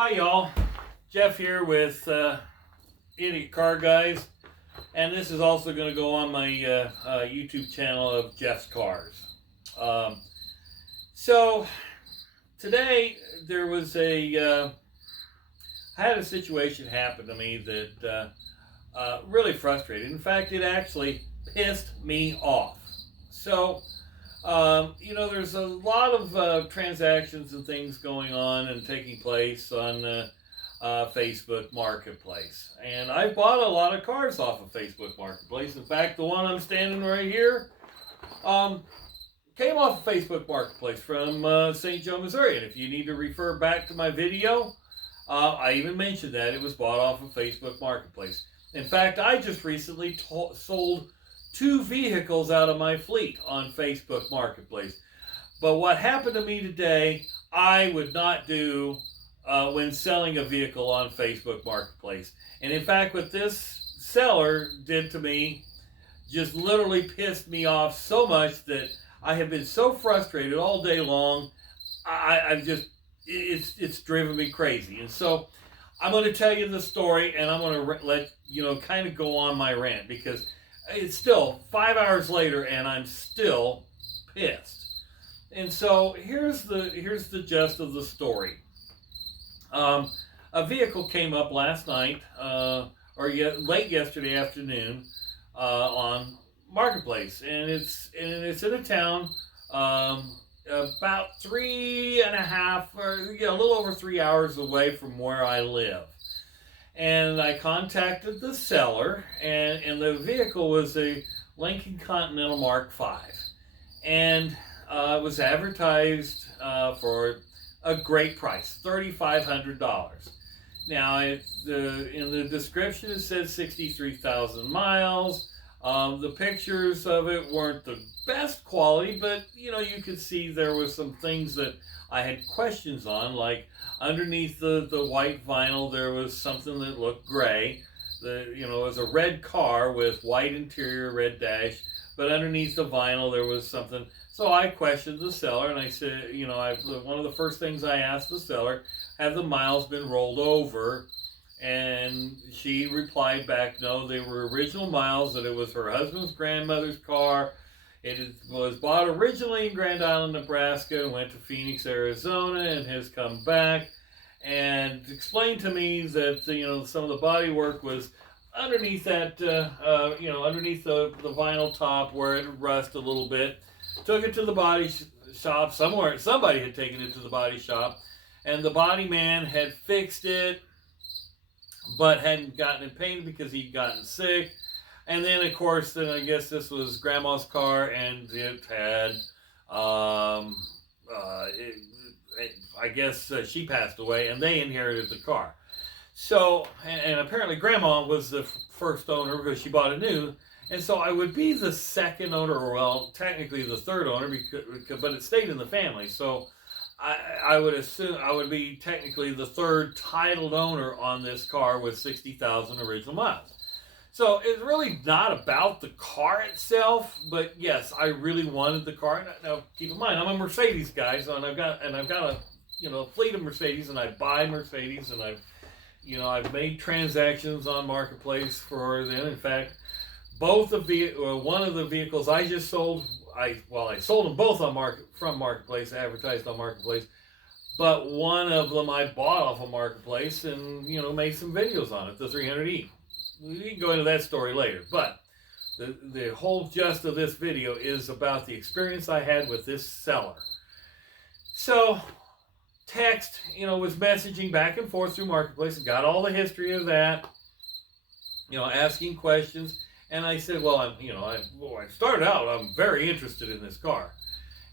Hi y'all, Jeff here with Idiot Car Guys, and this is also going to go on my YouTube channel of Jeff's Cars. So today there was I had a situation happen to me that really frustrated. In fact, it actually pissed me off. So there's a lot of transactions and things going on and taking place on Facebook Marketplace. And I bought a lot of cars off of Facebook Marketplace. In fact, the one I'm standing right here came off of Facebook Marketplace from St. Joe, Missouri. And if you need to refer back to my video, I even mentioned that it was bought off of Facebook Marketplace. In fact, I just recently sold 2 vehicles out of my fleet on Facebook Marketplace. But what happened to me today, I would not do when selling a vehicle on Facebook Marketplace. And in fact, what this seller did to me just literally pissed me off so much that I have been so frustrated all day long. It's driven me crazy. And so I'm going to tell you the story, and I'm going to let kind of go on my rant, because it's still 5 hours later and I'm still pissed. And so here's the gist of the story. A vehicle came up last night late yesterday afternoon on Marketplace, and it's in a town about 3.5 or a little over 3 hours away from where I live. And I contacted the seller, and the vehicle was a Lincoln Continental Mark V. And it was advertised for a great price, $3,500. Now, in the description it said 63,000 miles. The pictures of it weren't the best quality, but you could see there was some things that I had questions on, like underneath the white vinyl there was something that looked gray. It was a red car with white interior, red dash, but underneath the vinyl there was something. So I questioned the seller, and I said, one of the first things I asked the seller, have the miles been rolled over? And she replied back, no, they were original miles, that it was her husband's grandmother's car. It was bought originally in Grand Island, Nebraska, and went to Phoenix, Arizona, and has come back, and explained to me that some of the body work was underneath that, underneath the vinyl top where it rust a little bit. Took it to the body shop somewhere. Somebody had taken it to the body shop, and the body man had fixed it, but hadn't gotten it painted because he'd gotten sick. And then, of course, I guess this was Grandma's car, and it had, I guess she passed away, and they inherited the car. So, and apparently Grandma was the first owner because she bought a new. And so I would be the second owner, or well, technically the third owner, but it stayed in the family. So I would assume I would be technically the third titled owner on this car with 60,000 original miles. So it's really not about the car itself, but yes, I really wanted the car. Now keep in mind, I'm a Mercedes guy, so I've got a fleet of Mercedes, and I buy Mercedes, and I've made transactions on Marketplace for them. In fact, one of the vehicles I just sold, I sold them both from Marketplace, advertised on Marketplace, but one of them I bought off of Marketplace and made some videos on it, the 300E. We can go into that story later, but the whole gist of this video is about the experience I had with this seller. So text, was messaging back and forth through Marketplace, and got all the history of that, asking questions. And I said, well, I started out, I'm very interested in this car.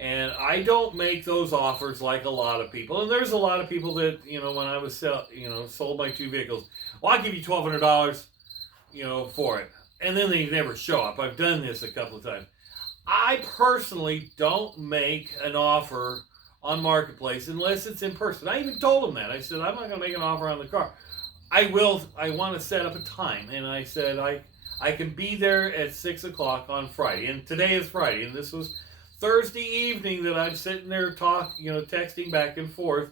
And I don't make those offers like a lot of people. And there's a lot of people that, when I was sold my 2 vehicles, well, I'll give you $1,200, for it. And then they never show up. I've done this a couple of times. I personally don't make an offer on Marketplace unless it's in person. I even told them that. I said, I'm not going to make an offer on the car. I want to set up a time. And I said, I can be there at 6 o'clock on Friday. And today is Friday. And this was Thursday evening that I'm sitting there texting back and forth.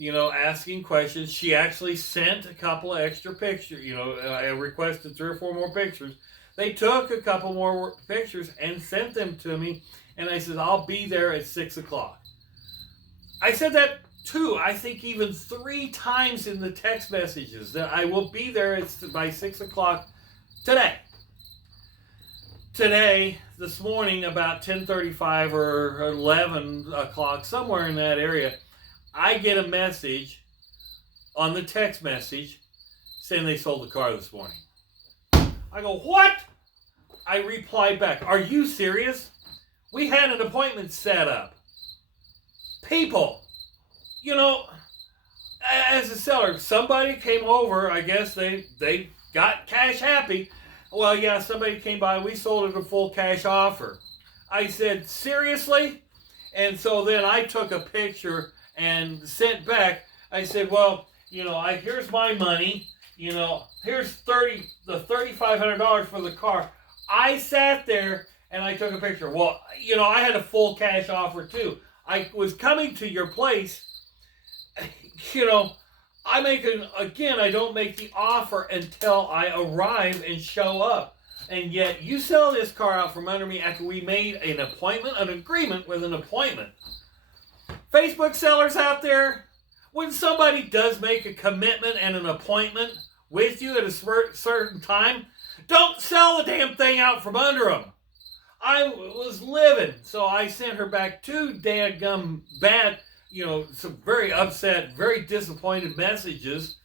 asking questions. She actually sent a couple of extra pictures. I requested 3 or 4 more pictures. They took a couple more pictures and sent them to me. And I said, I'll be there at 6 o'clock. I said that too, I think even 3 times in the text messages, that I will be there by 6 o'clock today. Today, this morning, about 10:35 or 11 o'clock, somewhere in that area, I get a message on the text message saying they sold the car this morning. I go, what? I reply back, are you serious? We had an appointment set up. People, as a seller, somebody came over, I guess they got cash happy. Well, yeah, somebody came by, we sold it a full cash offer. I said, seriously? And so then I took a picture and sent back. I said, well, here's my money. Here's the $3,500 for the car. I sat there and I took a picture. Well, I had a full cash offer too. I was coming to your place. I don't make the offer until I arrive and show up. And yet you sell this car out from under me after we made an agreement with an appointment. Facebook sellers out there, when somebody does make a commitment and an appointment with you at a certain time, don't sell the damn thing out from under them. I was livid, so I sent her back 2 dadgum bad, some very upset, very disappointed messages.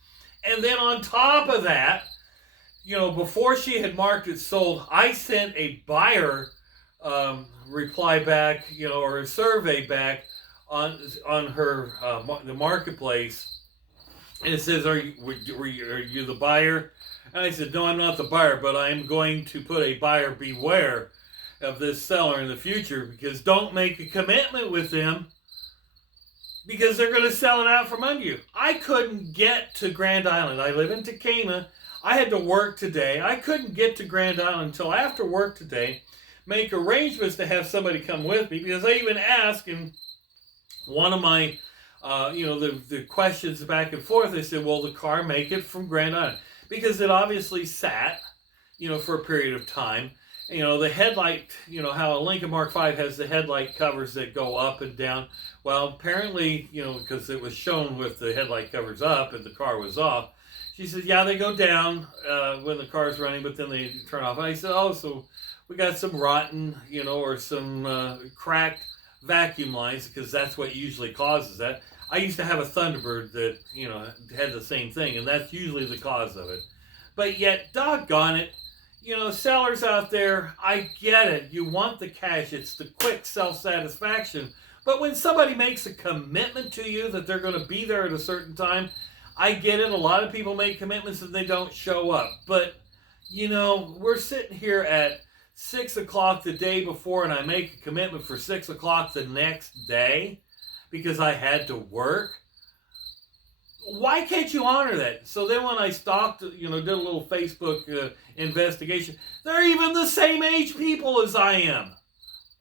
And then on top of that, before she had marked it sold, I sent a buyer reply back, or a survey back on her the marketplace, and it says, are you the buyer? And I said, no, I'm not the buyer, but I'm going to put a buyer beware of this seller in the future, because don't make a commitment with them, because they're going to sell it out from under you. I couldn't get to Grand Island. I live in Tekamah. I had to work today. I couldn't get to Grand Island until after work today, make arrangements to have somebody come with me, because I even asked in one of my, the questions back and forth, I said, will the car make it from Grand Island? Because it obviously sat, for a period of time. The headlight, how a Lincoln Mark V has the headlight covers that go up and down. Well, apparently, because it was shown with the headlight covers up and the car was off, she said, yeah, they go down when the car's running, but then they turn off. And I said, oh, so we got some rotten, or some cracked vacuum lines, because that's what usually causes that. I used to have a Thunderbird that, had the same thing, and that's usually the cause of it. But yet, doggone it, sellers out there, I get it. You want the cash. It's the quick self-satisfaction. But when somebody makes a commitment to you that they're going to be there at a certain time, I get it. A lot of people make commitments and they don't show up. But, we're sitting here at 6 o'clock the day before, and I make a commitment for 6 o'clock the next day because I had to work. Why can't you honor that? So then when I stalked, did a little Facebook investigation, they're even the same age people as I am.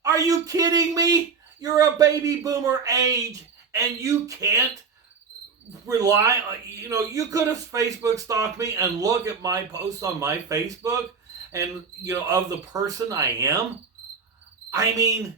Are you kidding me? You're a baby boomer age, and you can't rely on, you could have Facebook stalked me and look at my posts on my Facebook and, of the person I am. I mean,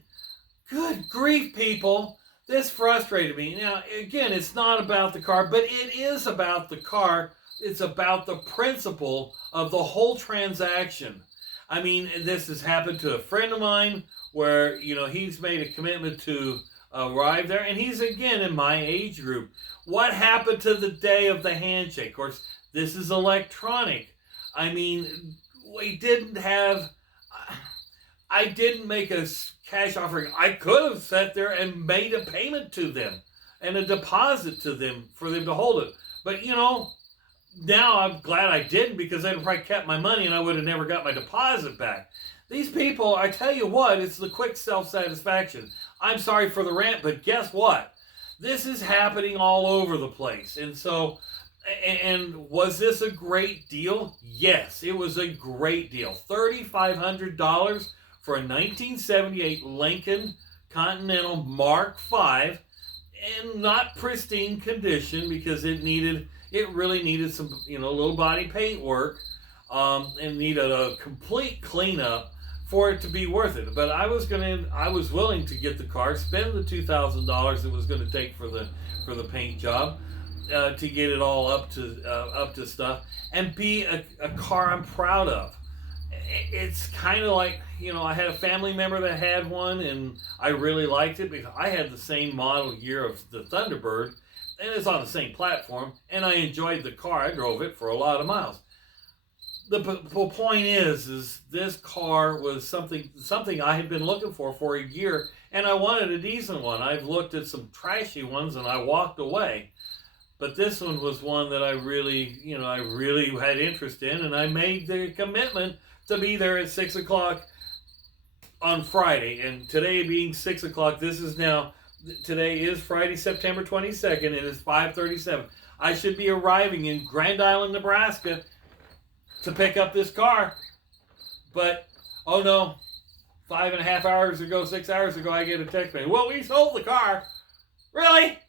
good grief, people. This frustrated me. Now, again, it's not about the car, but it is about the car. It's about the principle of the whole transaction. I mean, this has happened to a friend of mine where, he's made a commitment to arrive there, and he's, again, in my age group. What happened to the day of the handshake? Of course, this is electronic. I mean, I didn't make a cash offering. I could have sat there and made a payment to them and a deposit to them for them to hold it. But, now I'm glad I didn't, because I'd probably kept my money and I would have never got my deposit back. These people, I tell you what, it's the quick self-satisfaction. I'm sorry for the rant, but guess what? This is happening all over the place. And so, and was this a great deal? Yes, it was a great deal. $3,500 for a 1978 Lincoln Continental Mark V. in not pristine condition because it really needed some, little body paint work, and needed a complete cleanup for it to be worth it. But I was willing to get the car, spend the $2,000 it was going to take for the paint job, to get it all up to stuff, and be a car I'm proud of. It's kind of like, I had a family member that had one, and I really liked it because I had the same model year of the Thunderbird, and it's on the same platform, and I enjoyed the car. I drove it for a lot of miles. The point is this car was something I had been looking for a year, and I wanted a decent one. I've looked at some trashy ones, and I walked away. But this one was one that I really had interest in, and I made the commitment to be there at 6 o'clock on Friday. And today being 6 o'clock, today is Friday, September 22nd. It is 5:37. I should be arriving in Grand Island, Nebraska to pick up this car. But, oh no, 5.5 hours ago, 6 hours ago, I get a text saying, well, we sold the car. Really?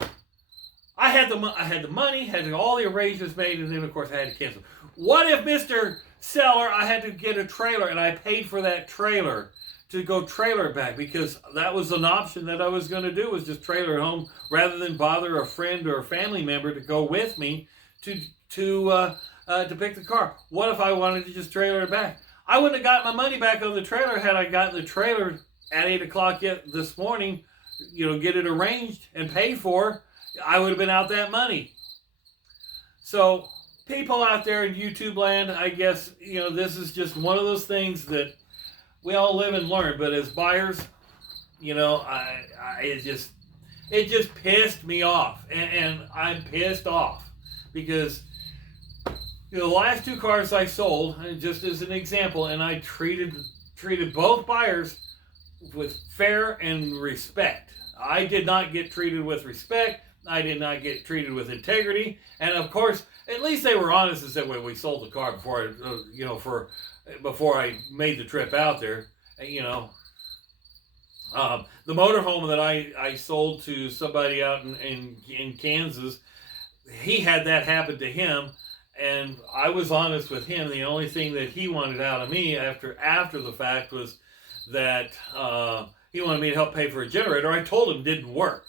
I had the money, had all the arrangements made, and then of course I had to cancel. What if Mr. Seller, I had to get a trailer, and I paid for that trailer to go trailer back, because that was an option that I was going to do, was just trailer at home rather than bother a friend or a family member to go with me to pick the car. What if I wanted to just trailer it back? I wouldn't have got my money back on the trailer had I gotten the trailer at 8 o'clock yet this morning, get it arranged and paid for. I would have been out that money. So people out there in YouTube land, I guess, this is just one of those things that we all live and learn. But as buyers, it just pissed me off, and I'm pissed off because the last two cars I sold, and just as an example, and I treated both buyers with fair and respect. I did not get treated with respect. I did not get treated with integrity, and of course, at least they were honest and said, "Well, we sold the car before I made the trip out there." The motorhome that I sold to somebody out in Kansas, he had that happen to him, and I was honest with him. The only thing that he wanted out of me after the fact was that he wanted me to help pay for a generator. I told him it didn't work.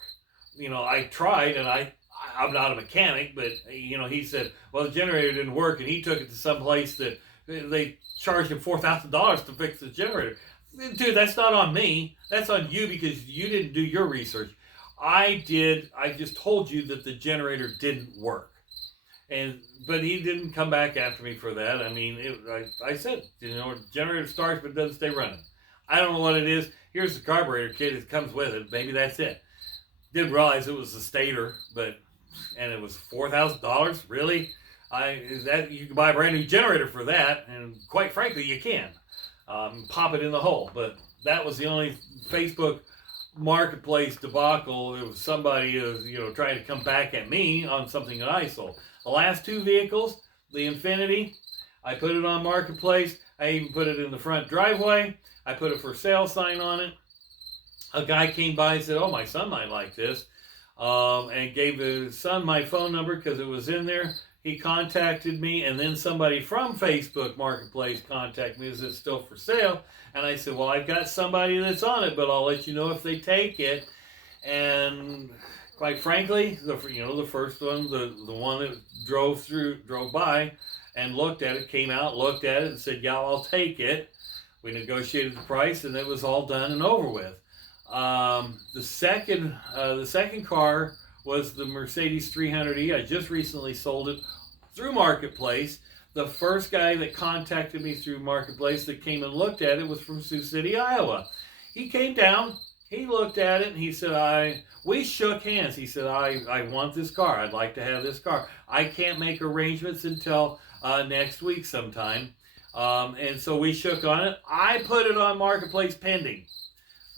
I tried, and I'm not a mechanic, but, he said, well, the generator didn't work, and he took it to some place that they charged him $4,000 to fix the generator. Dude, that's not on me. That's on you because you didn't do your research. I did. I just told you that the generator didn't work. But he didn't come back after me for that. I mean, I said, generator starts but doesn't stay running. I don't know what it is. Here's the carburetor kit. It comes with it. Maybe that's it. Didn't realize it was a stator, and it was $4,000. Really? You can buy a brand new generator for that, and quite frankly, you can pop it in the hole. But that was the only Facebook Marketplace debacle. It was somebody trying to come back at me on something that I sold. The last two vehicles, the Infiniti, I put it on Marketplace. I even put it in the front driveway. I put a for sale sign on it. A guy came by and said, oh, my son might like this, and gave his son my phone number because it was in there. He contacted me, and then somebody from Facebook Marketplace contacted me. Is it still for sale? And I said, well, I've got somebody that's on it, but I'll let you know if they take it. And quite frankly, the first one, the one that drove by and looked at it, came out, looked at it, and said, yeah, I'll take it. We negotiated the price, and it was all done and over with. The second car was the Mercedes 300E. I just recently sold it through Marketplace. The first guy that contacted me through Marketplace that came and looked at it was from Sioux City, Iowa. He came down, he looked at it, and he said, we shook hands. He said, I want this car. I'd like to have this car. I can't make arrangements until next week sometime. And so we shook on it. I put it on Marketplace pending.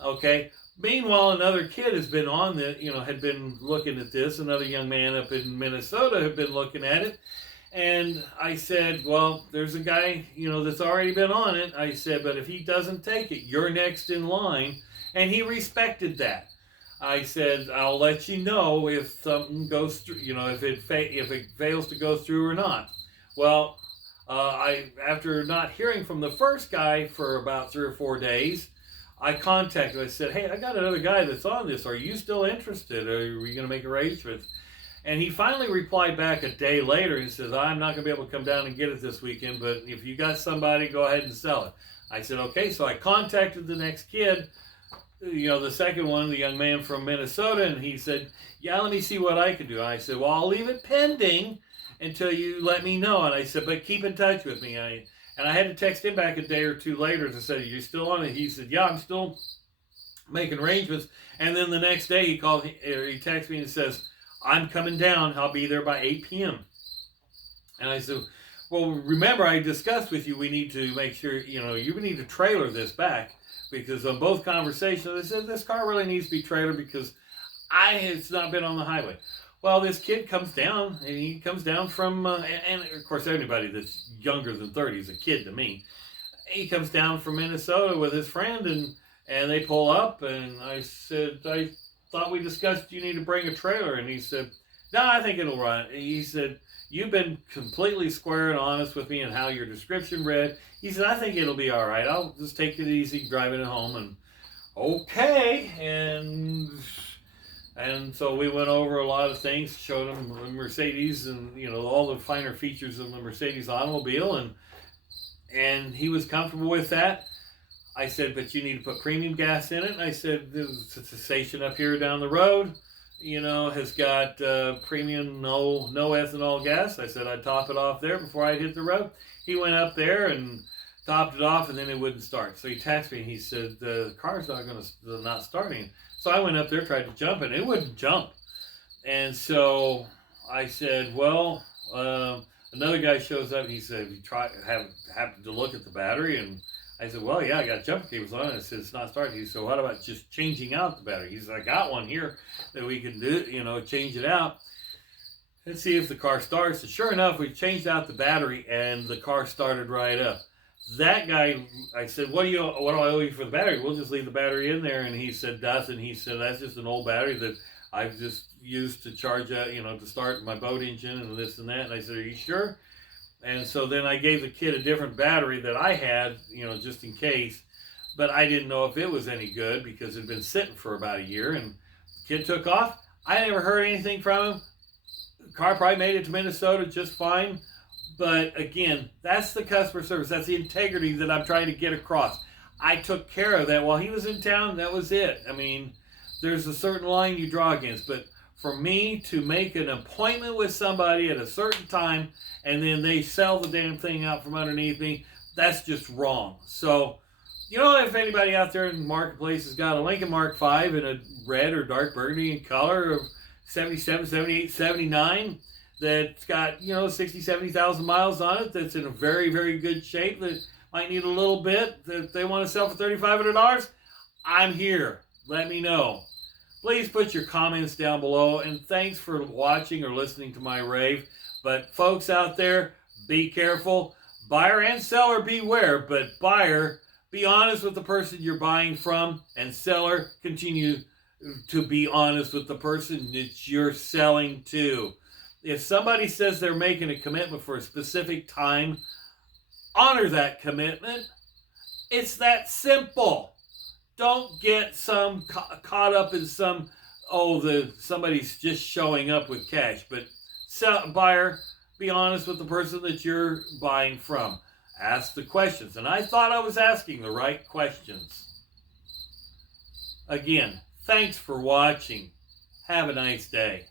Okay. Meanwhile, another kid has been had been looking at this. Another young man up in Minnesota had been looking at it. And I said, well, there's a guy, that's already been on it. I said, but if he doesn't take it, you're next in line. And he respected that. I said, I'll let you know if something goes through, if it fails to go through or not. Well, after not hearing from the first guy for about 3 or 4 days, I contacted him. I said, hey, I got another guy that's on this. Are you still interested? Are we going to make arrangements? And he finally replied back a day later. He says, I'm not going to be able to come down and get it this weekend, but if you got somebody, go ahead and sell it. I said, okay. So I contacted the next kid, the second one, the young man from Minnesota, and he said, yeah, let me see what I can do. And I said, well, I'll leave it pending until you let me know. And I said, but keep in touch with me. And I had to text him back a day or two later to say, you're still on it? He said, yeah, I'm still making arrangements. And then the next day he texted me and says, I'm coming down. I'll be there by 8 p.m. And I said, well, remember I discussed with you, we need to make sure, you need to trailer this back, because on both conversations, I said, this car really needs to be trailered because it's not been on the highway. Well, this kid comes down, and he comes down from, and of course, anybody that's younger than 30 is a kid to me. He comes down from Minnesota with his friend, and they pull up, and I said, I thought we discussed you need to bring a trailer. And he said, no, I think it'll run. He said, you've been completely square and honest with me and how your description read. He said, I think it'll be all right. I'll just take it easy, driving it home. And okay. And so we went over a lot of things, showed him the Mercedes and, all the finer features of the Mercedes automobile. And he was comfortable with that. I said, but you need to put premium gas in it. And I said, there's a station up here down the road, has got premium no ethanol gas. I said I'd top it off there before I hit the road. He went up there and topped it off, and then it wouldn't start. So he texted me, and he said, the car's not starting. So I went up there, tried to jump, and it wouldn't jump. And so I said, well, another guy shows up, and he said, happened to look at the battery, and I said, well, yeah, I got jumper cables on it. I said, it's not starting. He said, what about just changing out the battery? He said, I got one here that we can do, change it out and see if the car starts. And sure enough, we changed out the battery, and the car started right up. That guy, I said, what do I owe you for the battery? We'll just leave the battery in there. And he said, nothing. He said, that's just an old battery that I've just used to charge out, to start my boat engine and this and that. And I said, are you sure? And so then I gave the kid a different battery that I had, just in case. But I didn't know if it was any good because it had been sitting for about a year. And the kid took off. I never heard anything from him. The car probably made it to Minnesota just fine. But again, that's the customer service. That's the integrity that I'm trying to get across. I took care of that while he was in town. That was it. I mean, there's a certain line you draw against. But for me to make an appointment with somebody at a certain time and then they sell the damn thing out from underneath me, that's just wrong. So, if anybody out there in the marketplace has got a Lincoln Mark V in a red or dark burgundy in color of 77, 78, 79, that's got, 60, 70,000 miles on it, that's in a very, very good shape, that might need a little bit, that they want to sell for $3,500, I'm here. Let me know. Please put your comments down below, and thanks for watching or listening to my rave. But folks out there, be careful. Buyer and seller beware, but buyer, be honest with the person you're buying from, and seller, continue to be honest with the person that you're selling to. If somebody says they're making a commitment for a specific time, honor that commitment. It's that simple. Don't get caught up in somebody's just showing up with cash. But buyer, be honest with the person that you're buying from. Ask the questions. And I thought I was asking the right questions. Again, thanks for watching. Have a nice day.